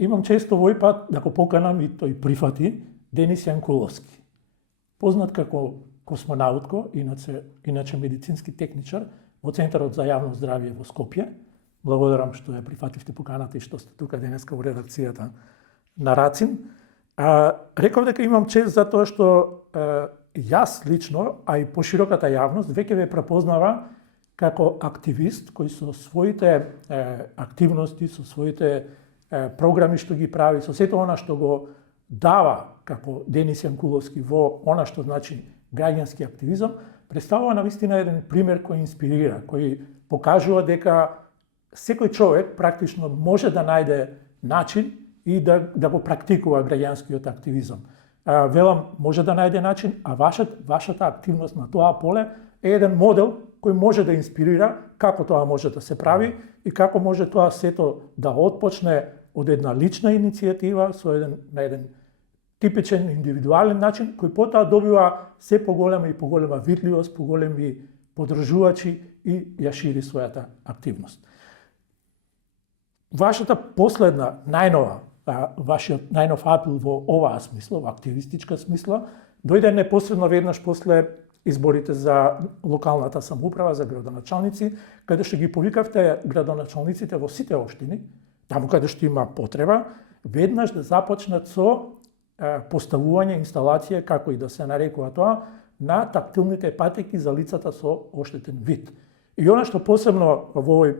имам често овој пат да го поканам и тој прифати Денис Јанкуловски, познат како космонаутко, иначе медицински техничар во Центарот за јавно здравје во Скопје. Благодарам што ја прифативте поканата и што сте тука денеска во редакцијата на Рацин. Реков дека имам чест затоа што јас лично, а и пошироката јавност веќе ве препознава како активист кој со своите активности, со своите програми што ги прави, со сето она што го дава како Денис Јанкуловски во она што значи граѓански активизам, представува навистина еден пример кој инспирира, кој покажува дека секој човек практично може да најде начин и да го практикува граѓанскиот активизам. Велам, може да најде начин, а вашата активност на тоа поле е еден модел кој може да инспирира како тоа може да се прави и како може тоа сето да отпочне од една лична иницијатива на еден типичен индивидуален начин, кој потоа добива се поголема и поголема видливост, поголеми подржувачи и ја шири својата активност. Вашата последна, вашиот најнов апел во оваа смисла, во активистичка смисла, дојде непосредно веднаш после изборите за локалната самоуправа, за градоначалници, каде што ги повикавте градоначалниците во сите општини, таму каде што има потреба, веднаш да започнат со поставување инсталација, како и да се нарекува тоа, на тактилните патеки за лицата со оштетен вид. И она што посебно во овој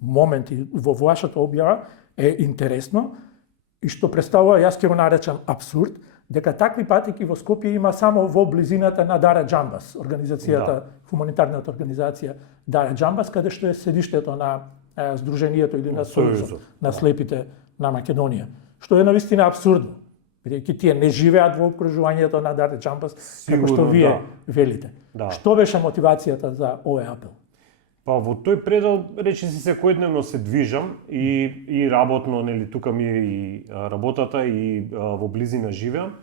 момент и во вашата објава е интересно и што представува, јас ќе го наречам абсурд, дека такви патеки во Скопје има само во близината на Дара Џамбас, организацијата, хуманитарната организација Дара Џамбас, каде што е седиштето на Сдруженијето или на Сојузот на слепите на Македонија, што е навистина абсурдно, бидејќи тие не живеат во окружувањето на Дара Џамбас, како што вие велите. Што беше мотивацијата за овој апел? Па во тој предел речиси секојдневно се движам и работно, нели, тука ми е и работата и во близина живеам.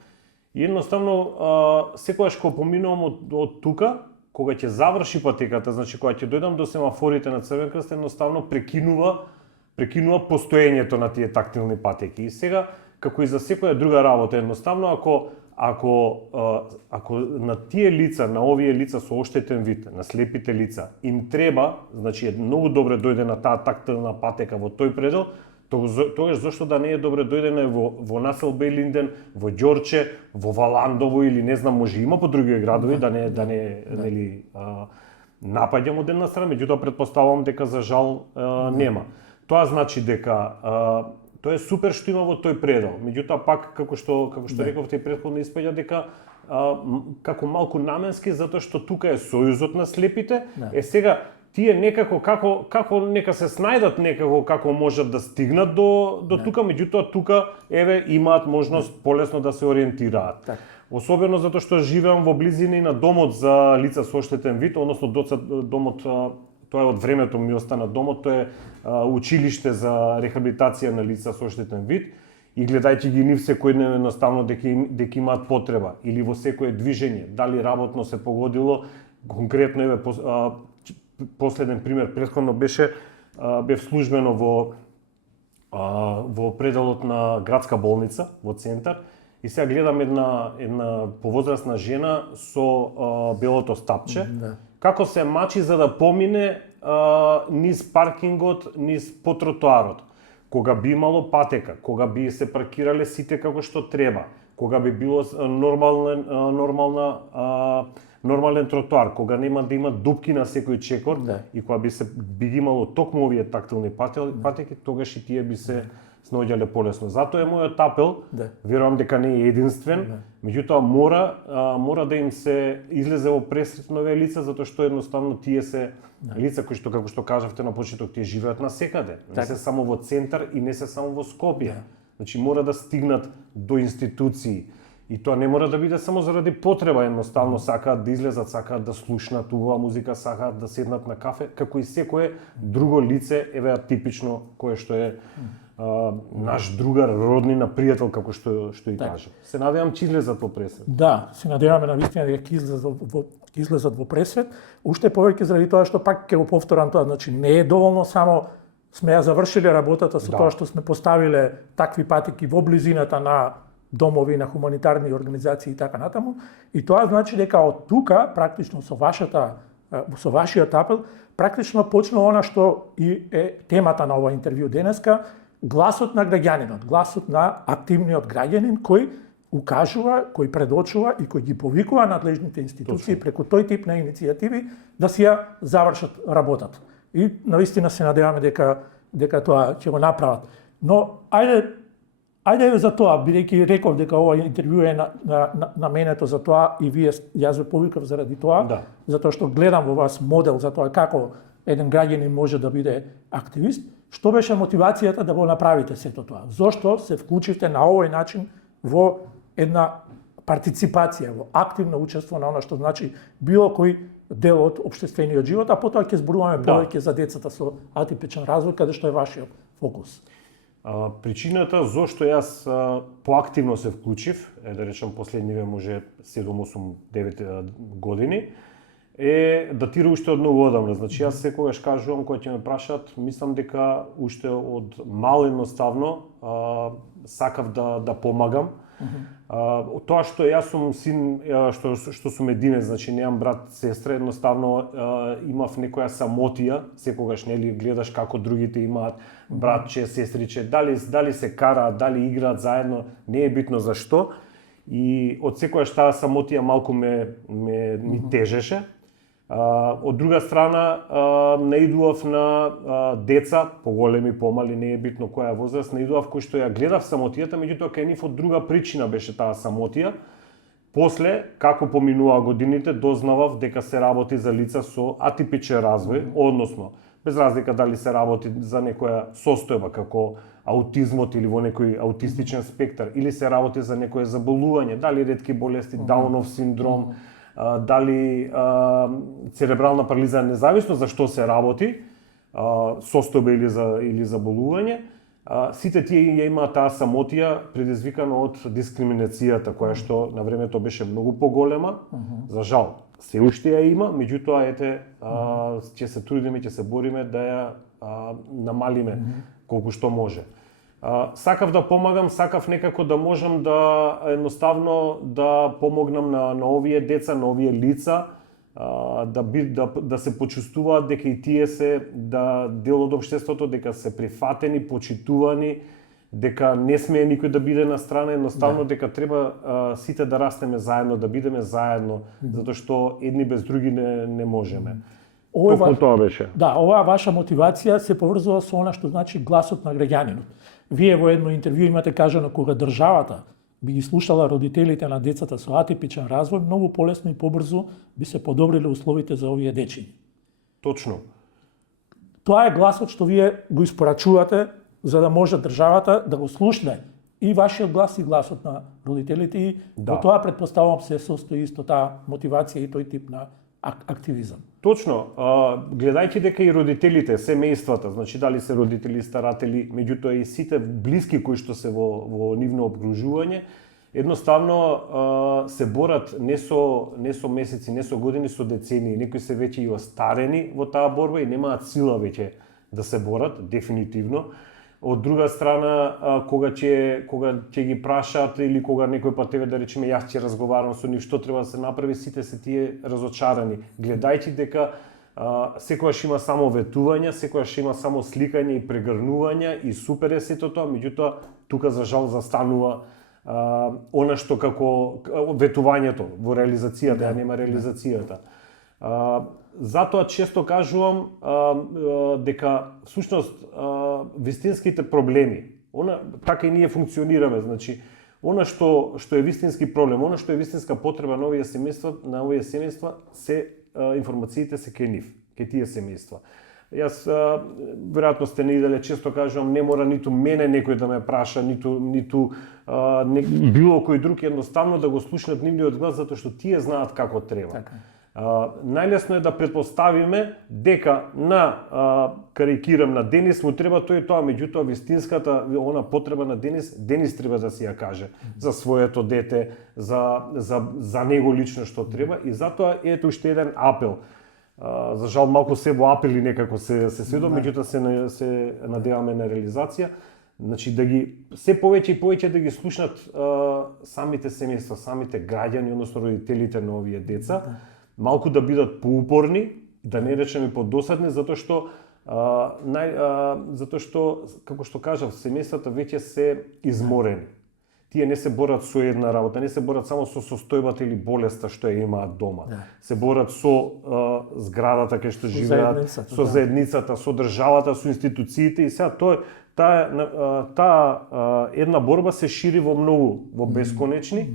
И едноставно секогаш кога поминувам од тука, кога ќе заврши патеката, значи кога ќе дојдам до семафорите на Црвен крст, едноставно прекинува постоењето на тие тактилни патеки. И сега, како и за секоја друга работа, едноставно ако на тие лица, на овие лица со оштетен вид, на слепите лица, им треба, значи е многу добре дојде на таа тактилна патека во тој предел, тогаш зошто да не е добре дојдене во Насел Бејлинден, во Ѓорче, во Валандово или не знам, може има по други градови, да не нели напаѓам од една страна, меѓутоа претпоставувам дека за жал нема. Тоа значи дека тоа е супер што има во тој предел. Меѓутоа пак како што рековте и претходно испаѓа дека како малку наменски затоа што тука е Сојузот на слепите. Е сега тие некако како нека се снајдат некако како можат да стигнат до тука, меѓутоа тука еве имаат можност полесно да се ориентираат. Особено затоа што живеам во близина на домот за лица со оштетен вид, односно домот, тоа е од времето ми остана домот, тоа е училиште за рехабилитација на лица со оштетен вид и гледајќи ги нив секојдневно едноставно дека имаат потреба или во секое движење, дали работно се погодило, конкретно еве последен пример претходно бев службено во пределот на градска болница во центар и сега гледам една повозрасна жена со белото стапче. Како се мачи за да помине низ паркингот, низ по тротоарот. Кога би имало патека, кога би се паркирале сите како што треба, кога би било нормален тротоар, кога нема да има дупки на секој чекор и кога би ги имало токму овие тактилни патеки, тогаш и тие би се снаоѓале полесно. Затоа е мојот апел, верувам дека не е единствен, меѓутоа мора да им се излезе во пресрет на овие лица, затоа што едноставно тие се лица кои што, како што кажавте на почеток, тие живеат насекаде. Не се само во центар и не се само во Скопје. Значи мора да стигнат до институции. И тоа не мора да биде само заради потреба, едноставно сакаат да излезат, сакаат да слушнат убава музика, сакаат да седнат на кафе, како и секое друго лице, еве атипично, кое што е наш другар, роднина, пријател, како што и кажа. Се надевам ќе излезат во пресвет. Да, се надеваме на вистина дека ќе излезат во пресвет. Уште повеќе заради тоа што пак ќе го повторам тоа, значи не е доволно само сме ја завршиле работата со Да. тоа што сме поставиле такви патеки во близината на домови, на хуманитарни организации и така натаму. И тоа значи дека од тука, практично со вашиот апел, практично почна она што и е темата на ова интервју денеска, гласот на граѓанинот, гласот на активниот граѓанин кој укажува, кој предочува и кој ги повикува надлежните институции преку тој тип на иницијативи да си ја завршат работата. И навистина се надеваме дека тоа ќе го направат. Но ајде за тоа, бидејќи реков дека ова интервју е наменето за тоа и јас ве повикав заради тоа, Да. затоа што гледам во вас модел за тоа како еден граѓанин може да биде активист. Што беше мотивацијата да го направите сето тоа? Зошто се вклучивте на овој начин во една партиципација, во активно учество на она што значи било кој дел од општествениот живот, а потоа ќе зборуваме повеќе за децата со атипичен развој, каде што е вашиот фокус. Причината зошто јас поактивно се вклучив, да речем последниве може 7-8-9 години, е датира уште од многу одамна. Значи јас секогаш кажувам кога ќе ме прашаат, мислам дека уште од мал едноставно сакав да помагам. Тоа што јас сум син, што сум единец, значи немам брат, сестра, едноставно имав некоја самотија, секогаш нели гледаш како другите имаат братче, сестриче, дали се караат, дали играат заедно, не е битно зашто. И од секогаш таа самотија малку ми тежеше. Од друга страна, наидував на деца, поголеми, помали, не е битно која возраст, наидував кој што ја гледав самотијата, меѓутоа кај нив од друга причина беше таа самотија. После, како поминуваа годините, дознавав дека се работи за лица со атипичен развој, односно, без разлика дали се работи за некоја состојба како аутизмот или во некој аутистичен спектар, или се работи за некое заболување, дали ретки болести, Даунов синдром, дали церебрална парализа, независно за што се работи, состојба или заболување, сите тие ја имаат таа самотија предизвикана од дискриминацијата која што на времето беше многу поголема. За жал, се уште ја има, меѓутоа ќе се трудиме, ќе се бориме да ја намалиме колку што може. Сакав да помагам, сакав некако да можам да едноставно да помогнам на овие деца, на овие лица, да се почувствуваат дека и тие се дел од општеството, дека се прифатени, почитувани, дека не смее никој да биде на страна, едноставно дека треба сите да растеме заедно, да бидеме заедно, затоа што едни без други не можеме. Токму тоа беше. Да, оваа ваша мотивација се поврзува со она што значи гласот на граѓанинот. Вие во едно интервју имате кажано кога државата би ги слушала родителите на децата со атипичен развој, многу полесно и побрзо би се подобриле условите за овие дечиња. Точно. Тоа е гласот што вие го испорачувате за да може државата да го слушне и вашиот глас и гласот на родителите и во тоа претпоставувам се состои исто таа мотивација и тој тип на активизам. Точно, гледајќи дека и родителите, семејствата, значи дали се родители, старатели, меѓутоа и сите блиски кои што се во нивно обкружување, едноставно се борат не со месеци, не со години, со децении. Некои се веќе и остарени во таа борба и немаат сила веќе да се борат, дефинитивно. Од друга страна, кога ќе ги прашаат или кога некој пат тебе да речеме јас ќе разговарам со нив што треба да се направи, сите се тие разочарани, гледајќи дека секогаш има само ветувања, секогаш има само сликање и прегрнувања и супер е сето тоа, меѓутоа тука за жал застанува она што како ветувањето во реализацијата, нема реализацијата. Затоа често кажувам дека всушност вистинските проблеми, така и ние функционираме, значи она што е вистински проблем, она што е вистинска потреба на овие семејства, се информациите се кај нив, кај тие семејства. Јас веројатно сте наиделе често кажувам, не мора ниту мене некој да ме праша, ниту било кој друг, едноставно да го слушнат нивниот глас затоа што тие знаат како треба. Така. Најлесно е да претпоставиме дека карикирам на Денис му треба тој и тоа, меѓутоа вистинската она потреба на Денис треба да си ја каже за своето дете, за него лично што треба и затоа ето уште еден апел. За жал малку се во апели некако се сведува, меѓутоа се надеваме на реализација. Значи да ги се повеќе и повеќе да ги слушнат самите семејства, самите граѓани, односно родителите на овие деца, малку да бидат поупорни, да не речеме подосадни, затоа што како што кажав, семејствата веќе се изморени. Тие не се борат со една работа, не се борат само со состојбата или болеста што ја имаат дома. Се борат со зградата кај што живеат, со заедницата, со државата, со институциите и сега таа една борба се шири во бесконечни.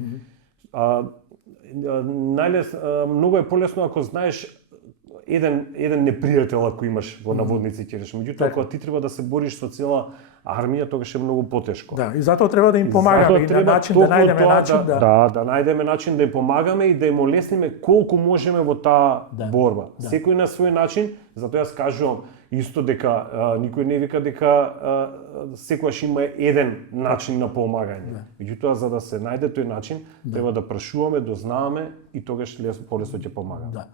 Многу е полесно ако знаеш еден непријател ако имаш во наводници ќе речеш. Меѓутоа ако ти треба да се бориш со цела армија, тогаш е многу потешко. Да, и затоа треба да им помагаме и на начин да најдеме начин да најдеме начин да им помагаме и да им олесниме колку можеме во таа борба. Секој на свој начин, затоа јас кажувам исто дека никој не вика дека секогаш има еден начин на помагање. Меѓутоа за да се најде тој начин, треба да прашуваме, дознаваме и тогаш полесно ќе помагаме.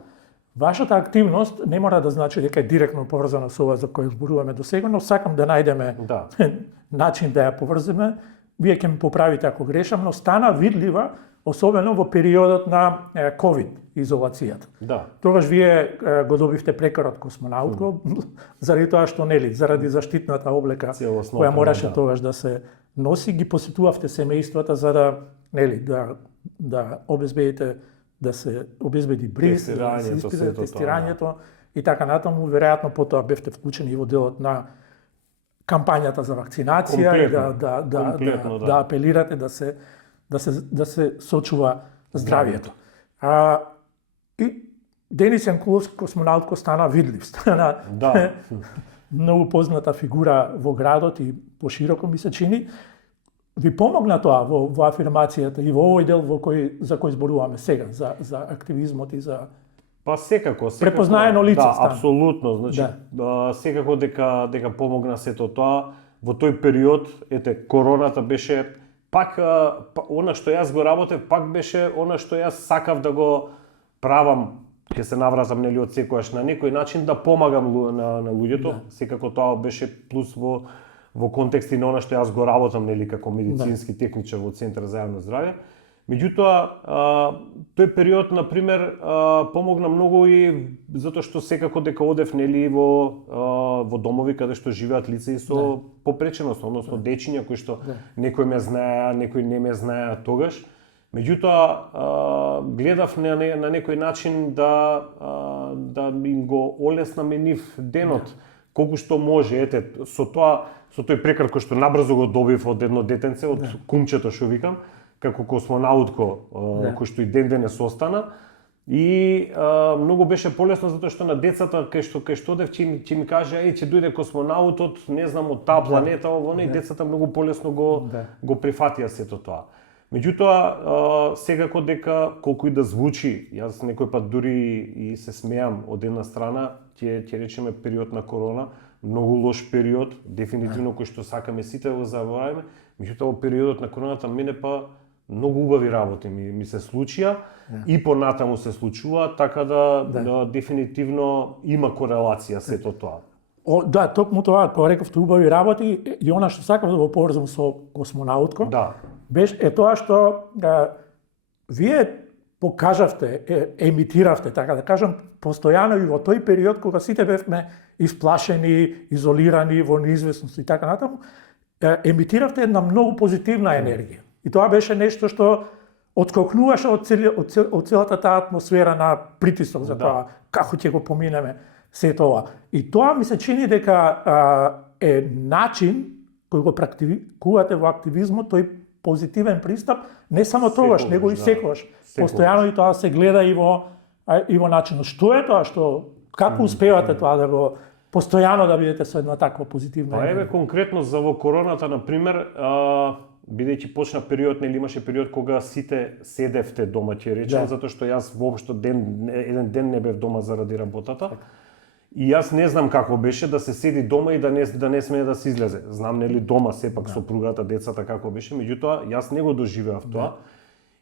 Вашата активност не мора да значи дека е директно поврзана со ова за кој зборуваме досега, но сакам да најдеме начин да ја поврземе. Вие ќе ме поправите ако грешам, но стана видлива особено во периодот на ковид изолацијата. Тогаш вие го добивте прекарот космонаутко заради тоа што заради заштитната облека која мораше тогаш да се носи, ги посетувавте семејствата за да обезбедите да се обезбеди бриз, да се испита тестирањето и така натаму. Веројатно потоа бевте вклучени и во делот на кампањата за вакцинација и да апелирате да се сочува здравието. И Денис Јанкуловски космонаутко стана видлив, стана многу позната фигура во градот и пошироко ми се чини. Ви помогна тоа во афирмацијата и во овој дел за кој зборуваме сега, за активизмот и за секако препознаено лице стана. Апсолутно, значи секако дека помогна сето тоа во тој период. Короната беше пак она што јас го работев, пак беше она што јас сакав да го правам. Ќе се навратам од секојаш на некој начин да помагам на луѓето. Секако тоа беше плюс во контексти на она што јас го работам како медицински техничар во Центар за јавно здравје. Меѓутоа, тој период, например, помогна многу и затоа што секако дека одев во домови каде што живеат лица и со попреченост, односно дечиња кои што некој ме знаеа, некој не ме знаеа тогаш. Меѓутоа, гледав на некој начин да им го олеснам нив денот, колку што може. Со тој прекар кој што набрзо го добив од едно детенце, од кумчето што викам, како космонаутко, кој што и денес остана. И многу беше полесно затоа што на децата кај што одев ќе ми каже ќе дојде космонаутот, не знам, од таа планета, и децата многу полесно го прифатија сето тоа. Меѓутоа, секако дека колку и да звучи, јас некој пат дури и се смеам од една страна, ќе речеме период на корона, многу лош период, дефинитивно кој што сакаме сите го забораваме, меѓутоа во периодот на короната мене многу убави работи ми се случија и понатаму се случува, така да дефинитивно има корелација сето тоа. Да, токму тоа, кога рековте убави работи, и она што сакам да го поврзам со космонаутко, е тоа што вие покажавте, емитиравте, така да кажам, постојано и во тој период кога сите бевме исплашени, изолирани во неизвестност и така натаму, емитиравте една многу позитивна енергија. И тоа беше нешто што отскокнуваше од целата таа атмосфера на притисок за тоа како ќе го поминеме се тоа. И тоа ми се чини дека е начин кој го практикувате во активизмот, тој позитивен пристап, не само тогаш, него и секогаш. Постојано и тоа се гледа и во начинот. Што е тоа како успевате тоа да го постојано да бидете со една таква позитивна енергија? Конкретно за во короната, например, бидејќи почна период, имаше период кога сите седевте дома, ќе речем, затоа што јас воопшто еден ден не бев дома заради работата. И јас не знам како беше да се седи дома и да не смее да се излезе. Знам дома сепак сопругата, децата како беше, меѓутоа јас не го доживеав тоа.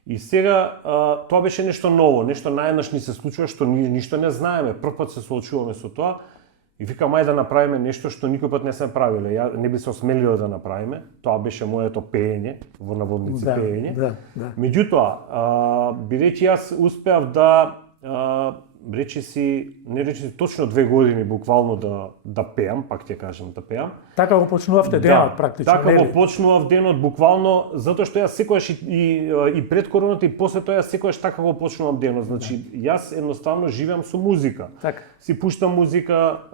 И сега тоа беше нешто ново, нешто наеднаш ни се случува што ние ништо не знаеме, прв пат се соочуваме со тоа. И викам, ајде да направиме нешто што никој пат не сме правиле. Ја не би се осмелил да направиме. Тоа беше моето пеење, во наводници пеење. Да. Меѓутоа, бидејќи јас успеав да точно 2 години буквално да пеам, пак ќе кажам да пеам. Така го почнувавте денот практично, така нели? го почнував денот буквално, затоа што јас секогаш и пред короната и после тоа јас секогаш така го почнувам денот. Значи, јас едноставно живеам со музика. Така. Си пуштам музика,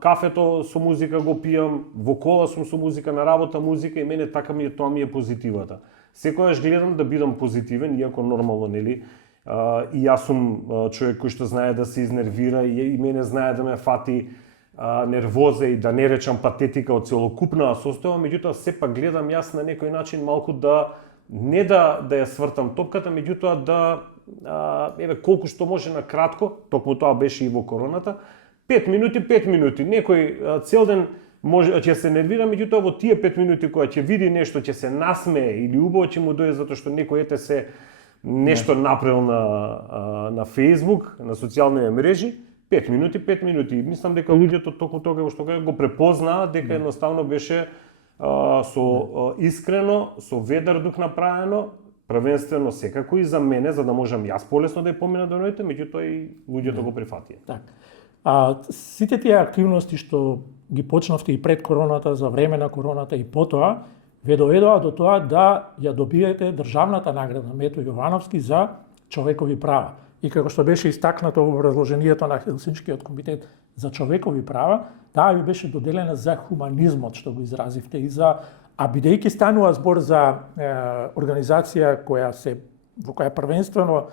кафето со музика го пијам, во кола сум со музика, на работа музика и мене така тоа ми е позитивата. Секогаш гледам да бидам позитивен, иако нормално, нели, и јас сум човек кој што знае да се изнервира и мене знае да ме фати нервоза и да не речам патетика од целокупна состојба, меѓутоа сепак гледам јас на некој начин малку не да ја свртам топката, меѓутоа еве колку што може на кратко, токму тоа беше и во короната, 5 минути, некој цел ден може ќе се нервира, меѓутоа во тие 5 минути кога ќе види нешто, ќе се насмее или убаво ќе му дојде затоа што некој се нешто направил на Facebook, на социјалните мрежи, 5 минути. Мислам дека луѓето токму тогаш што го препознаа дека едноставно беше со искрено, со ведар дух направено, првенствено секако и за мене, за да можам јас полесно да ја поминам деновите, меѓутоа и луѓето го прифатија. Така. Сите тие активности што ги почнавте и пред короната, за време на короната и потоа, ве доведоа до тоа да ја добиете државната награда Мето Јовановски за човекови права. И како што беше истакнато во образложението на Хелсинскиот комитет за човекови права, таа ви беше доделена за хуманизмот, што го изразивте, и бидејќи станува збор за организација во која првенствено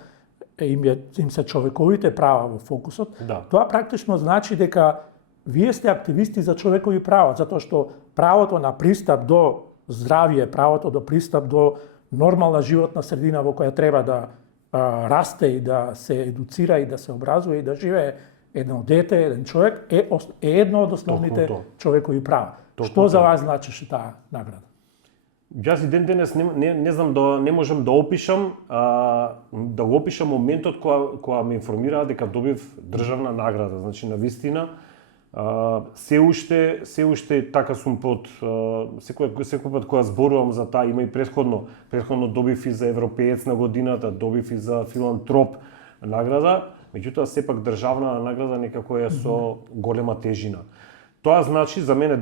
им се човековите права во фокусот, тоа практично значи дека вие сте активисти за човекови права, затоа што правото на пристап до здравје, правото до пристап до нормална животна средина во која треба да расте и да се едуцира и да се образува и да живее едно дете, еден човек, е едно од основните човекови права. Што за вас значеше таа награда? Јас и ден денес не знам не можам да опишам моментот кога ме информираа дека добив државна награда. Значи, навистина, се уште така сум под секој пат кога зборувам за таа, има и предходно добив и за Европеец на годината, добив и за филантроп награда, меѓутоа сепак државна награда некако е со голема тежина. Тоа значи за мене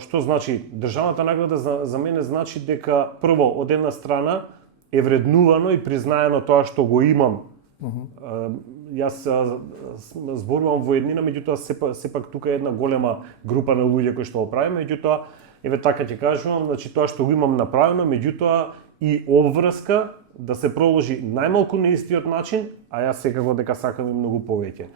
што значи државната награда за мене значи дека прво од една страна е вреднувано и признаено тоа што го имам. Јас зборувам во еднина, меѓутоа сепак тука е една голема група на луѓе кои што го правиме, меѓутоа еве така ќе кажувам, значи тоа што го имам направено, меѓутоа и обврска да се проложи најмалку на истиот начин, а јас секако дека сакам и многу повеќе.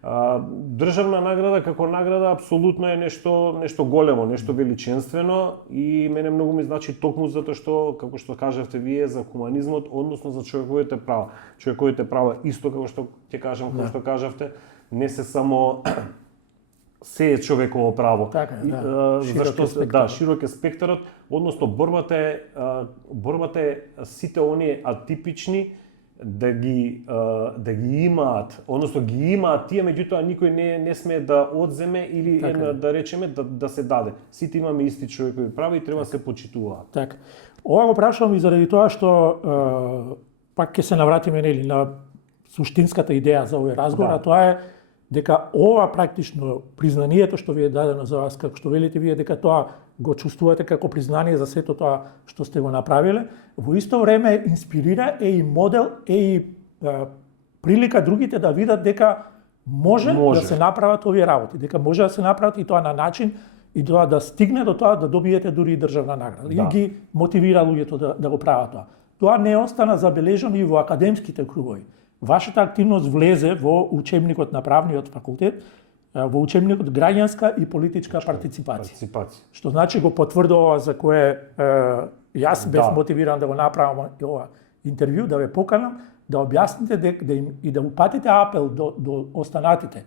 Државна награда како награда апсолутно е нешто големо, нешто величенствено и мене многу ми значи токму затоа што, како што кажавте вие, за хуманизмот, односно за човековите права. Човековите права, исто како што ќе кажам, како што кажавте, не се само се е човеково право. Така, широк е спектарот, односно борбата е сите оние атипични да ги имаат, односно ги имаат тие, меѓутоа никој не смее да одземе или да речеме да се даде. Сите имаме исти човекови права и треба да се почитуваат. Така. Ова го прашувам и заради тоа што пак ќе се навратиме на суштинската идеја за овој разговор, а тоа е дека ова практично признанието што ви е дадено за вас, како што велите вие, дека тоа го чувствувате како признание за сето тоа што сте го направиле, во исто време инспирира, е и модел, е и прилика другите да видат дека може да се направат овие работи, дека може да се направат и тоа на начин и тоа да стигне до тоа да добиете дури и државна награда. И ги мотивира луѓето да го прават тоа. Тоа не остана забележано и во академските кругови. Вашата активност влезе во учебникот на правниот факултет, во учебникот граѓанска и политичка партиципација. Што значи го потврдува за кое јас бев мотивиран да го направам ова интервју, да ве поканам, да објасните и да упатите апел до останатите.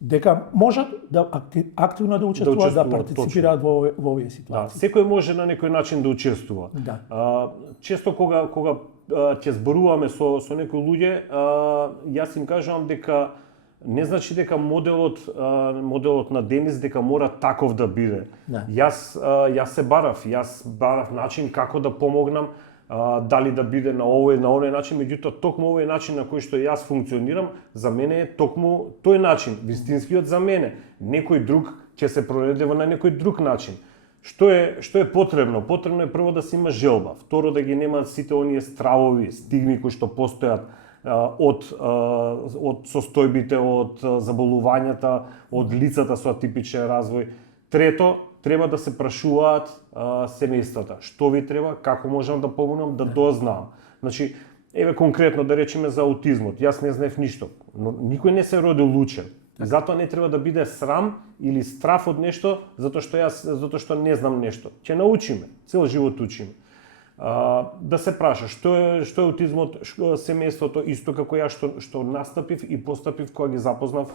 дека можат да активно да учествуваат, да партиципираат во овие Да, ситуации. секој може на некој начин да учествува. Да. Често кога ќе зборуваме со некои луѓе, јас им кажувам дека не значи дека моделот на Денис дека мора таков да биде. Да. Јас се барав начин како да помогнам, дали да биде на овој начин, меѓутоа токму овој начин на кој што јас функционирам, за мене е токму тој начин, вистинскиот за мене. Некој друг ќе се проведе на некој друг начин. Што е потребно? Потребно е прво да се има желба, второ да ги нема сите оние стравови, стигми кои што постојат од состојбите, од заболувањата, од лицата со атипичен развој. Трето, треба да се прашуваат семејствата. Што ви треба, како можам да помогнам, да дознаам. Значи, еве конкретно да речеме за аутизмот. Јас не знаев ништо, но никој не се родил учен. И затоа не треба да биде срам или страф од нешто, затоа што не знам нешто. Ќе научиме, цел живот учиме. Да се праша што е аутизмот, семејството, исто како ја што настапив и постапив кога ги запознав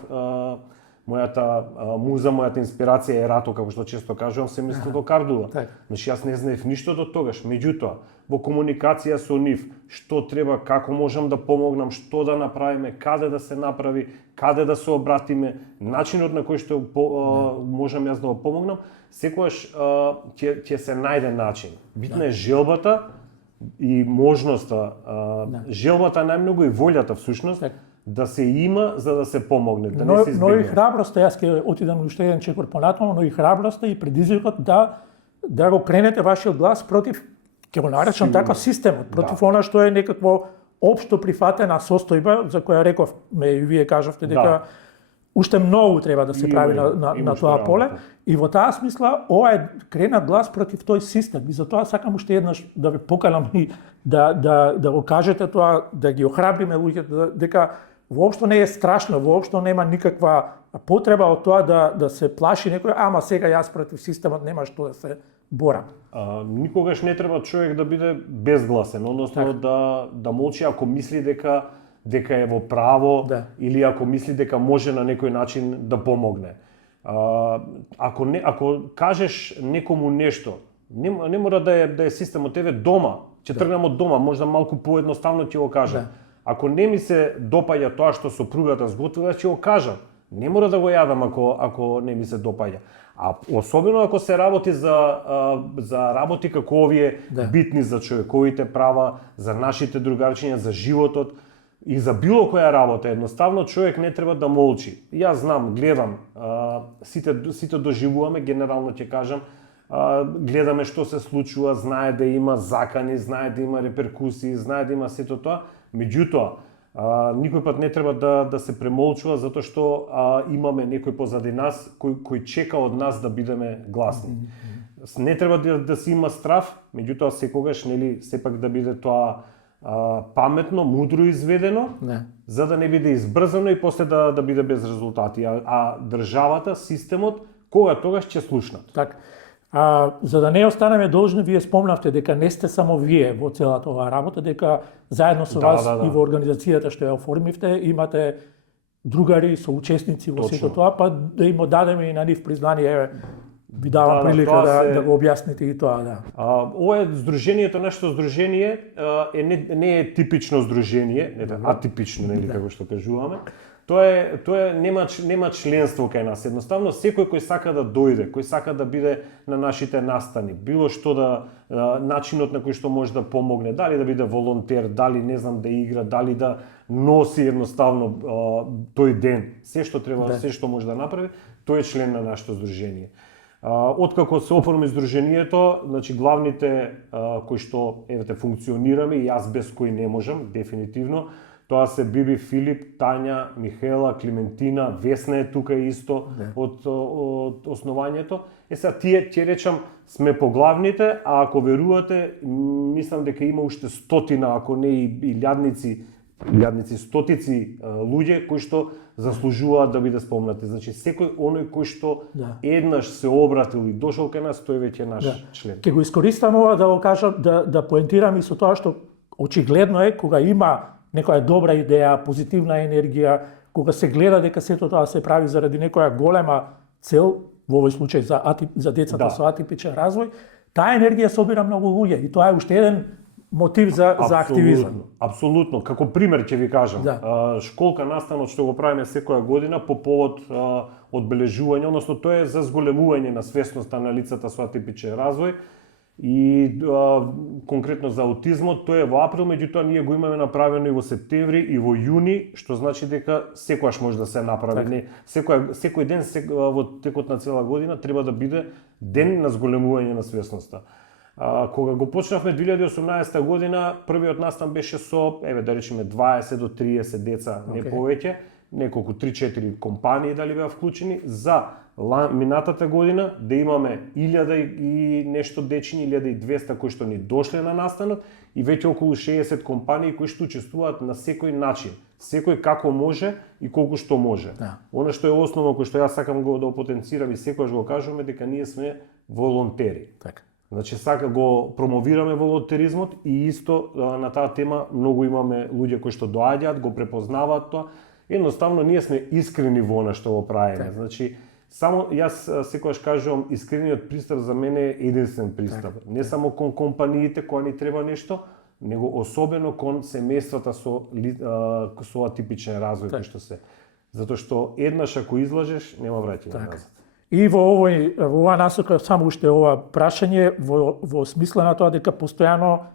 мојата муза, мојата инспирација е Рато, како што често кажувам, семејството Кардула. Значи јас не знаев ништо до тогаш, меѓутоа во комуникација со нив, што треба, како можам да помогнам, што да направиме, каде да се направи, каде да се обратиме, начинот на кој што можам јас да го помогнам, секогаш ќе се најде начин. Битна е желбата и можноста, желбата најмногу и волјата всушност, да се има за да се помогне, да не се избегне. Но и храброста, јас ќе отидам уште еден чекор понатаму, но и храброста и предизвикот да го кренете вашиот глас против, ќе го наречам така, системот, против она што е некакво општо прифатена состојба, за која рековме и вие кажавте дека уште многу треба да се прави на тоа поле. И во таа смисла, ова е кренат глас против тој систем. И затоа сакам уште еднаш да ве поканам и да го кажете тоа, да ги охрабриме луѓето, дека воопшто не е страшно, воопшто нема никаква потреба од тоа да се плаши некој, ама сега јас против системот нема што да се борам. Никогаш не треба човек да биде безгласен, односно да молчи ако мисли дека е во право или ако мисли дека може на некој начин да помогне. Ако кажеш некому нешто, не мора да е системот, еве дома, ќе тргнам од дома, можда малку поедноставно ќе го кажам. Ако не ми се допаѓа тоа што сопругата сготвила, ќе го кажам. Не мора да го јадам ако не ми се допаѓа. А особено ако се работи за работи како овие битни за човековите права, за нашите другарчиња, за животот и за било која работа, едноставно човек не треба да молчи. Јас знам, гледам, сите доживуваме, генерално ќе кажам, гледаме што се случува, знае да има закани, знае да има реперкусии, знае да има сето тоа, меѓутоа, никој пат не треба да се премолчува затоа што имаме некој позади нас кој чека од нас да бидеме гласни. Не треба да се има страф, меѓутоа секогаш сепак да биде тоа паметно, мудро изведено, за да не биде избрзано и после да биде без резултати. А државата, системот, тогаш ќе слушнат. Така. За да не останеме должни, вие спомнавте дека не сте само вие во целата оваа работа, дека заедно со вас и во организацијата што ја оформивте, имате другари, соучесници во сето тоа, па да им дадеме и на нив признание, ви давам прилика да го објасните и тоа. Ова е здруженијето, нашето здружение не е типично здружение, атипично, како што кажуваме. Тоа нема членство кај нас. Едноставно секој кој сака да дојде, кој сака да биде на нашите настани, било што начинот на кој што може да помогне, дали да биде волонтер, дали не знам да игра, дали да носи едноставно тој ден, се што треба, се што може да направи, тој е член на нашето здружение. Откако се оформи здружението, значи главните кои што функционираме и јас без кои не можам, дефинитивно, тоа се Биби, Филип, Тања, Михела, Климентина, Весна е тука исто од основањето. Сега тие речам сме поглавните, а ако верувате, мислам дека има уште стотина, ако не и илјадници, стотици луѓе кои што заслужуваат да биде спомнати. Значи секој оној кој што еднаш се обратил и дошол кај нас, тој веќе е наш член. Ќе го искористам ова да го кажам, да поентирам и со тоа што очигледно е кога има некоја добра идеја, позитивна енергија, кога се гледа дека сето тоа се прави заради некоја голема цел, во овој случај за децата со атипичен развој, таа енергија собира многу луѓе и тоа е уште еден мотив за активизам. Апсолутно. Како пример ќе ви кажам. Да. Школка настанот што го правиме секоја година по повод одбележување, односно тоа е за зголемување на свесноста на лицата со атипичен развој и конкретно за аутизмот, тоа е во април, меѓутоа ние го имаме направено и во септември и во јуни, што значи дека секогаш може да се направи. Так. Не, секој ден во текот на цела година треба да биде ден на зголемување на свесноста. Кога го почнавме 2018 година, првиот настан беше со, да речеме 20 до 30 деца, не повеќе, неколку 3-4 компании дали беа вклучени, за минатата година да имаме 1000 и нешто дечиња, 1200 кои што ни дошле на настанот и веќе околу 60 компании кои што учествуваат на секој начин, секој како може и колку што може. Да. Она што е основно кој што јас сакам го да потенцирам и секогаш го кажуваме дека ние сме волонтери. Така. Значи сака го промовираме волонтеризмот и исто на таа тема многу имаме луѓе кои што доаѓаат, го препознаваат тоа. Едноставно ние сме искрени во она што го правиме. Значи само јас секогаш кажувам, искрениот пристап за мене е единствен пристап. Не само кон компаниите кои ни треба нешто, него особено кон семејствата со атипичен развој кои што се. Затоа што еднаш ако излажеш, нема враќање назад. И во оваа насока само уште ова прашање во смисла на тоа дека постојано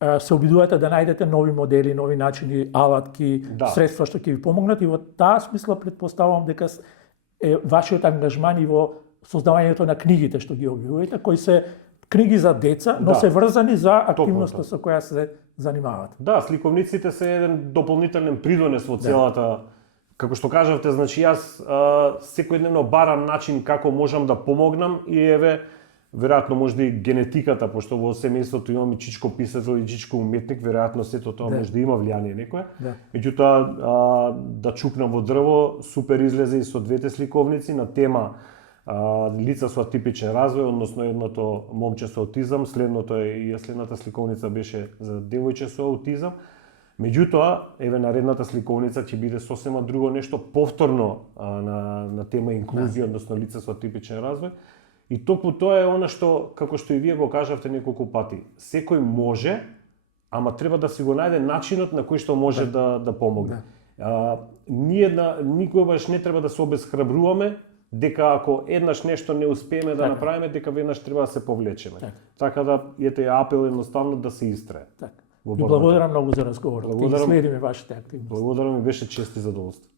се обидувате да најдете нови модели, нови начини, алатки, средства што ќе ви помогнат и во таа смисла претпоставувам дека е вашиот ангажман и во создавањето на книгите што ги објавувате, кои се книги за деца, но се врзани за активноста со која се занимавате. Да, сликовниците се еден дополнителен придонес во целата. Како што кажавте, значи јас секојдневно барам начин како можам да помогнам и еве веројатно можда и генетиката, пошто во семејството имам и чичко писател и чичко уметник, веројатно сето тоа може да има влијание некое. Меѓутоа да чупнам во дрво, супер излезе и со двете сликовници на тема лица со атипичен развој, односно едното момче со аутизам, следната сликовница беше за девојче со аутизам. Меѓутоа, еве наредната сликовница ќе биде сосема друго нешто, повторно на тема инклузија, односно лица со атипичен развој. И токму тоа е она што, како што и вие го кажавте неколку пати, секој може, ама треба да си го најде начинот на кој што може да помогне. Никогаш не треба да се обесхрабруваме, дека ако еднаш нешто не успееме да направиме, дека веднаш треба да се повлечеме. Така да ете апел едноставно да се истрае. И благодарам многу за разговорот. Благодарам. Следиме вашите активности. Благодарам, ми беше чест и задоволство.